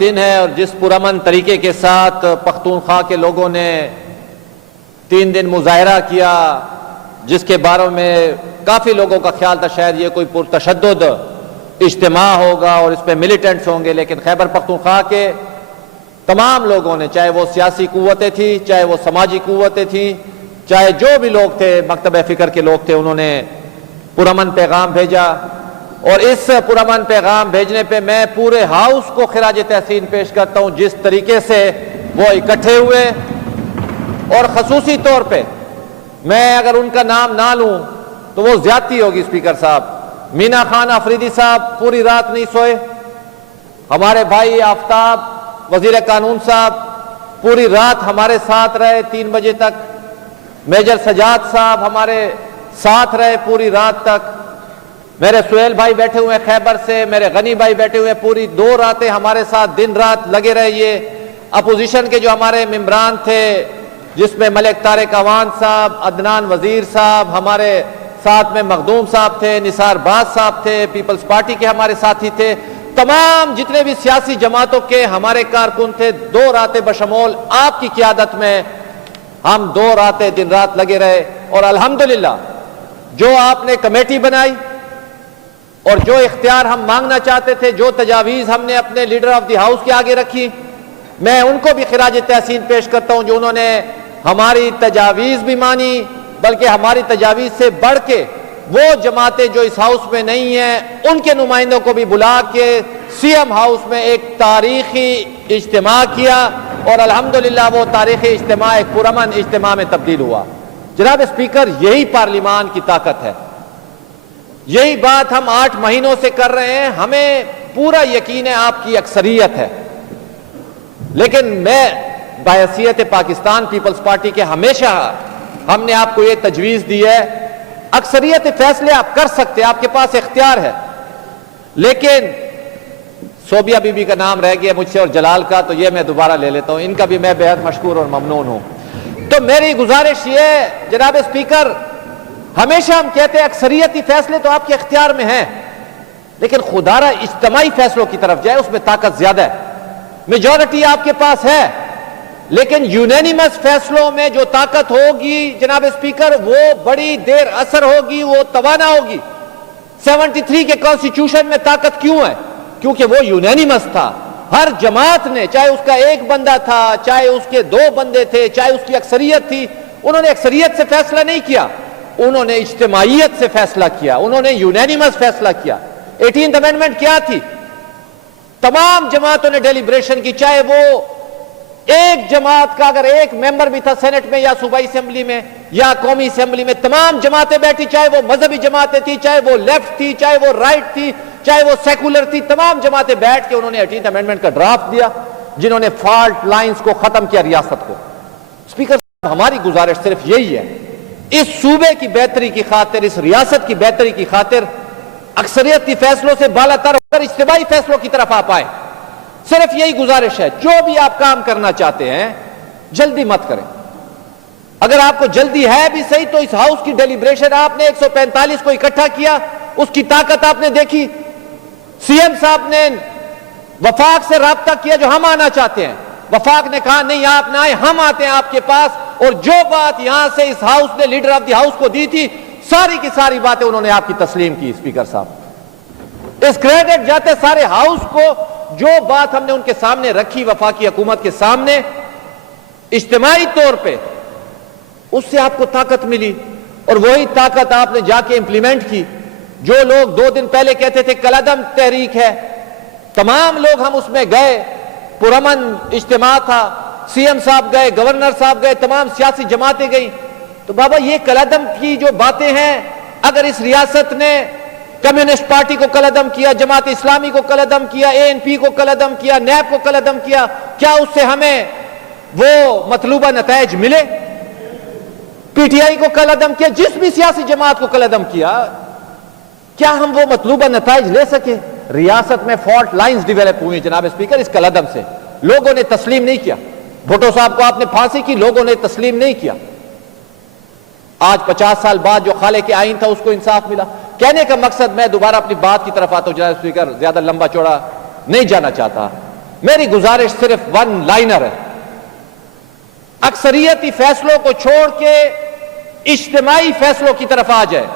دن ہے اور جس پرامن طریقے کے ساتھ پختونخوا کے لوگوں نے 3 دن مظاہرہ کیا، جس کے بارے میں کافی لوگوں کا خیال تھا شاید یہ کوئی پرتشدد اجتماع ہوگا اور اس پہ ملیٹنٹس ہوں گے، لیکن خیبر پختونخوا کے تمام لوگوں نے، چاہے وہ سیاسی قوتیں تھیں، چاہے وہ سماجی قوتیں تھیں، چاہے جو بھی لوگ تھے، مکتب فکر کے لوگ تھے، انہوں نے پرامن پیغام بھیجا۔ اور اس پرامن پیغام بھیجنے پہ میں پورے ہاؤس کو خراج تحسین پیش کرتا ہوں، جس طریقے سے وہ اکٹھے ہوئے۔ اور خصوصی طور پہ میں اگر ان کا نام نہ لوں تو وہ زیادتی ہوگی اسپیکر صاحب۔ مینا خان آفریدی صاحب پوری رات نہیں سوئے، ہمارے بھائی آفتاب وزیر قانون صاحب پوری رات ہمارے ساتھ رہے 3 بجے تک، میجر سجاد صاحب ہمارے ساتھ رہے پوری رات تک، میرے سہیل بھائی بیٹھے ہوئے خیبر سے، میرے غنی بھائی بیٹھے ہوئے پوری 2 راتیں ہمارے ساتھ دن رات لگے رہے۔ یہ اپوزیشن کے جو ہمارے ممبران تھے، جس میں ملک طارق اعوان صاحب، عدنان وزیر صاحب، ہمارے ساتھ میں مخدوم صاحب تھے، نثار باز صاحب تھے، پیپلز پارٹی کے ہمارے ساتھی تھے، تمام جتنے بھی سیاسی جماعتوں کے ہمارے کارکن تھے، 2 راتیں بشمول آپ کی قیادت میں ہم 2 راتیں دن رات لگے رہے۔ اور الحمدللہ جو آپ نے کمیٹی بنائی اور جو اختیار ہم مانگنا چاہتے تھے، جو تجاویز ہم نے اپنے لیڈر آف دی ہاؤس کے آگے رکھی، میں ان کو بھی خراج تحسین پیش کرتا ہوں، جو انہوں نے ہماری تجاویز بھی مانی، بلکہ ہماری تجاویز سے بڑھ کے وہ جماعتیں جو اس ہاؤس میں نہیں ہیں ان کے نمائندوں کو بھی بلا کے سی ایم ہاؤس میں ایک تاریخی اجتماع کیا، اور الحمدللہ وہ تاریخی اجتماع ایک پرامن اجتماع میں تبدیل ہوا۔ جناب اسپیکر، یہی پارلیمان کی طاقت ہے، یہی بات ہم 8 مہینوں سے کر رہے ہیں، ہمیں پورا یقین ہے آپ کی اکثریت ہے، لیکن میں بحیثیت پاکستان پیپلز پارٹی کے ہمیشہ ہم نے آپ کو یہ تجویز دی ہے، اکثریت فیصلے آپ کر سکتے ہیں، آپ کے پاس اختیار ہے، لیکن صوبیہ بی بی کا نام رہ گیا مجھ سے اور جلال کا، تو یہ میں دوبارہ لے لیتا ہوں، ان کا بھی میں بہت مشکور اور ممنون ہوں۔ تو میری گزارش یہ ہے جناب اسپیکر، ہمیشہ ہم کہتے ہیں اکثریتی فیصلے تو آپ کے اختیار میں ہیں، لیکن خدا را اجتماعی فیصلوں کی طرف جائے، اس میں طاقت زیادہ ہے، میجورٹی آپ کے پاس ہے، لیکن یونینیمس فیصلوں میں جو طاقت ہوگی جناب اسپیکر، وہ بڑی دیر اثر ہوگی، وہ توانا ہوگی۔ 73 کے کانسٹیٹیوشن میں طاقت کیوں ہے؟ کیونکہ وہ یونینیمس تھا، ہر جماعت نے، چاہے اس کا 1 بندہ تھا، چاہے اس کے 2 بندے تھے، چاہے اس کی اکثریت تھی، انہوں نے اکثریت سے فیصلہ نہیں کیا، انہوں نے اجتماعیت سے فیصلہ کیا، انہوں نے یونینیمس فیصلہ کیا۔ 18th امینڈمنٹ کیا تھی؟ تمام جماعتوں نے ڈیلیبریشن کی، چاہے وہ ایک جماعت کا اگر 1 ممبر بھی تھا سینٹ میں یا صوبائی اسمبلی میں یا قومی اسمبلی میں، تمام جماعتیں بیٹھی، چاہے وہ مذہبی جماعتیں تھی، چاہے وہ لیفٹ تھی، چاہے وہ رائٹ تھی، چاہے وہ سیکولر تھی، تمام جماعتیں بیٹھ کے انہوں نے 18th امینڈمنٹ کا ڈرافٹ دیا، جنہوں نے فالٹ لائنز کو ختم کیا ریاست کو۔ اسپیکر صاحب، ہماری گزارش صرف یہی ہے، اس صوبے کی بہتری کی خاطر، اس ریاست کی بہتری کی خاطر اکثریتی فیصلوں سے بالا تر ہو کر اجتماعی فیصلوں کی طرف آپ آئیں، صرف یہی گزارش ہے۔ جو بھی آپ کام کرنا چاہتے ہیں جلدی مت کریں، اگر آپ کو جلدی ہے بھی صحیح تو اس ہاؤس کی ڈیلیبریشن آپ نے 145 کو اکٹھا کیا، اس کی طاقت آپ نے دیکھی، سی ایم صاحب نے وفاق سے رابطہ کیا جو ہم آنا چاہتے ہیں، وفاق نے کہا نہیں آپ نہ آئے، ہم آتے ہیں آپ کے پاس، اور جو بات یہاں سے اس ہاؤس نے لیڈر آف دی ہاؤس کو دی تھی، ساری کی ساری باتیں انہوں نے آپ کی تسلیم کی۔ اسپیکر صاحب، اس کریڈٹ جاتے سارے ہاؤس کو، جو بات ہم نے ان کے سامنے رکھی وفاقی حکومت کے سامنے اجتماعی طور پہ، اس سے آپ کو طاقت ملی، اور وہی طاقت آپ نے جا کے امپلیمنٹ کی۔ جو لوگ 2 دن پہلے کہتے تھے کلعدم تحریک ہے، تمام لوگ ہم اس میں گئے، پرامن اجتماع تھا، سی ایم صاحب گئے، گورنر صاحب گئے، تمام سیاسی جماعتیں گئیں، تو بابا یہ کلعدم کی جو باتیں ہیں، اگر اس ریاست نے کمیونسٹ پارٹی کو کلعدم کیا، جماعت اسلامی کو کلعدم کیا، ANP کو کلعدم کیا، نیب کو کلعدم کیا، کیا اس سے ہمیں وہ مطلوبہ نتائج ملے؟ PTI کو کلعدم کیا، جس بھی سیاسی جماعت کو کلعدم کیا، کیا ہم وہ مطلوبہ نتائج لے سکے؟ ریاست میں فالٹ لائنز ڈیولپ ہوئی جناب اسپیکر اس کلعدم سے، لوگوں نے تسلیم نہیں کیا۔ بھٹو صاحب کو آپ نے پھانسی کی، لوگوں نے تسلیم نہیں کیا۔ آج 50 سال بعد جو خالق آئین تھا اس کو انصاف ملا۔ کہنے کا مقصد، میں دوبارہ اپنی بات کی طرف آتا ہوں جناب اسپیکر، زیادہ لمبا چوڑا نہیں جانا چاہتا، میری گزارش صرف ون لائنر ہے، اکثریتی فیصلوں کو چھوڑ کے اجتماعی فیصلوں کی طرف آ جائے۔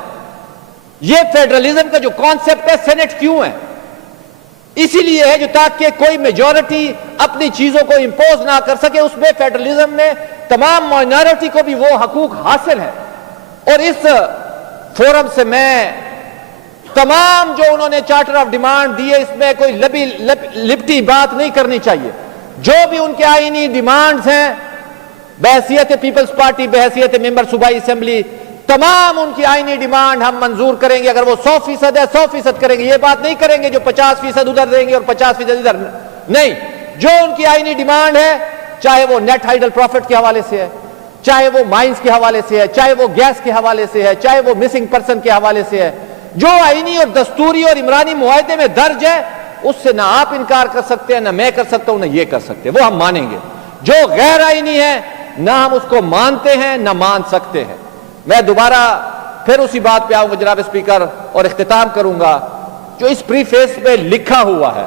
یہ فیڈرلزم کا جو کانسیپٹ ہے، سینٹ کیوں ہے؟ اسی لیے ہے جو تاکہ کوئی میجورٹی اپنی چیزوں کو امپوز نہ کر سکے۔ اس میں فیڈرلزم میں تمام مائنارٹی کو بھی وہ حقوق حاصل ہے، اور اس فورم سے میں تمام جو انہوں نے چارٹر آف ڈیمانڈ دیے، اس میں کوئی لپٹی بات نہیں کرنی چاہیے۔ جو بھی ان کے آئینی ڈیمانڈز ہیں بحیثیت پیپلز پارٹی، بحیثیت ممبر صوبائی اسمبلی، تمام ان کی آئینی ڈیمانڈ ہم منظور کریں گے۔ اگر وہ 100% ہے 100% کریں گے، یہ بات نہیں کریں گے جو 50% ادھر دیں گے اور 50% ادھر نہیں۔ جو ان کی آئینی ڈیمانڈ ہے، چاہے وہ نیٹ ہائیڈل پروفٹ کے حوالے سے ہے، چاہے وہ مائنز کے حوالے سے ہے، چاہے وہ گیس کے حوالے سے ہے، چاہے وہ مسنگ پرسن کے حوالے سے ہے، جو آئینی اور دستوری اور عمرانی معاہدے میں درج ہے، اس سے نہ آپ انکار کر سکتے ہیں، نہ میں کر سکتا ہوں، نہ یہ کر سکتے، وہ ہم مانیں گے۔ جو غیر آئینی ہے، نہ ہم اس کو مانتے ہیں نہ مان سکتے ہیں۔ میں دوبارہ پھر اسی بات پہ آؤں گا جناب اسپیکر، اور اختتام کروں گا جو اس پریفیس میں لکھا ہوا ہے،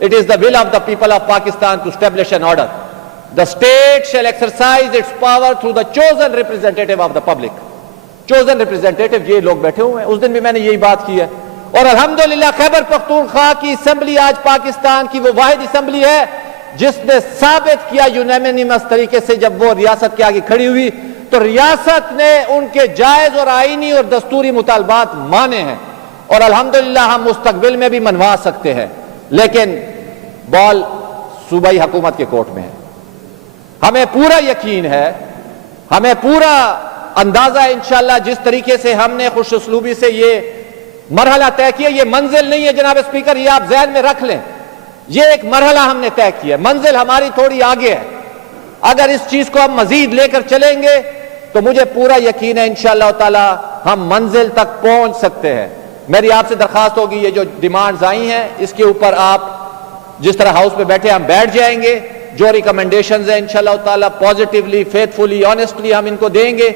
It is the will of the people of Pakistan to establish an order. The state shall exercise its power through the chosen representative of the public. Chosen representative، یہ لوگ بیٹھے ہوئے ہیں، اس دن بھی میں نے یہی بات کی ہے، اور الحمدللہ خیبر پختونخوا کی اسمبلی آج پاکستان کی وہ واحد اسمبلی ہے جس نے ثابت کیا یونانیمس طریقے سے، جب وہ ریاست کے آگے کھڑی ہوئی تو ریاست نے ان کے جائز اور آئینی اور دستوری مطالبات مانے ہیں، اور الحمدللہ ہم مستقبل میں بھی منوا سکتے ہیں، لیکن بال صوبائی حکومت کے کورٹ میں ہے۔ ہمیں پورا یقین ہے، ہمیں پورا اندازہ ہے انشاءاللہ جس طریقے سے ہم نے خوش اسلوبی سے یہ مرحلہ طے کیا، یہ منزل نہیں ہے جناب اسپیکر، یہ آپ ذہن میں رکھ لیں، یہ ایک مرحلہ ہم نے طے کیا، منزل ہماری تھوڑی آگے ہے۔ اگر اس چیز کو ہم مزید لے کر چلیں گے تو مجھے پورا یقین ہے انشاءاللہ تعالی ہم منزل تک پہنچ سکتے ہیں۔ میری آپ سے درخواست ہوگی، یہ جو ڈیمانڈز آئی ہیں اس کے اوپر آپ جس طرح ہاؤس میں بیٹھے ہم بیٹھ جائیں گے، جو ریکمنڈیشنز ہیں انشاءاللہ تعالی پازیٹیولی، فیتھفلی، آنیسٹلی ہم ان کو دیں گے،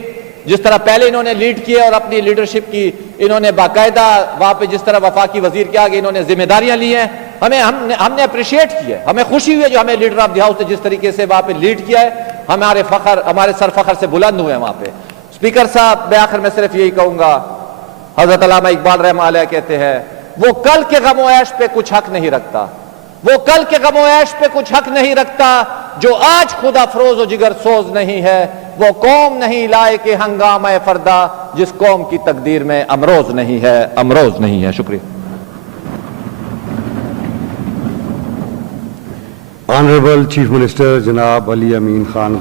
جس طرح پہلے انہوں نے لیڈ کیا اور اپنی لیڈرشپ کی انہوں نے باقاعدہ وہاں پہ جس طرح وفاقی وزیر کے آگے انہوں نے ذمہ داریاں لی ہیں، ہم نے اپریشیٹ کیا ہے، ہمیں خوشی ہوئی ہے جو ہمیں لیڈر آف دی ہاؤس نے جس طریقے سے وہاں پہ لیڈ کیا ہے، ہمارے سر فخر سے بلند ہوئے ہیں وہاں پہ۔ اسپیکر صاحب، میں آخر میں صرف یہی کہوں گا، حضرت علامہ اقبال رحمہ اللہ کہتے ہیں وہ کل کے غم و عیش پہ کچھ حق نہیں رکھتا، وہ کل کے غم و عیش پہ کچھ حق نہیں رکھتا، جو آج خود افروز و جگر سوز نہیں ہے، وہ قوم نہیں لائے کہ ہنگامہ فردا، جس قوم کی تقدیر میں امروز نہیں ہے، امروز نہیں ہے۔ شکریہ۔ آنریبل چیف منسٹر جناب علی امین خان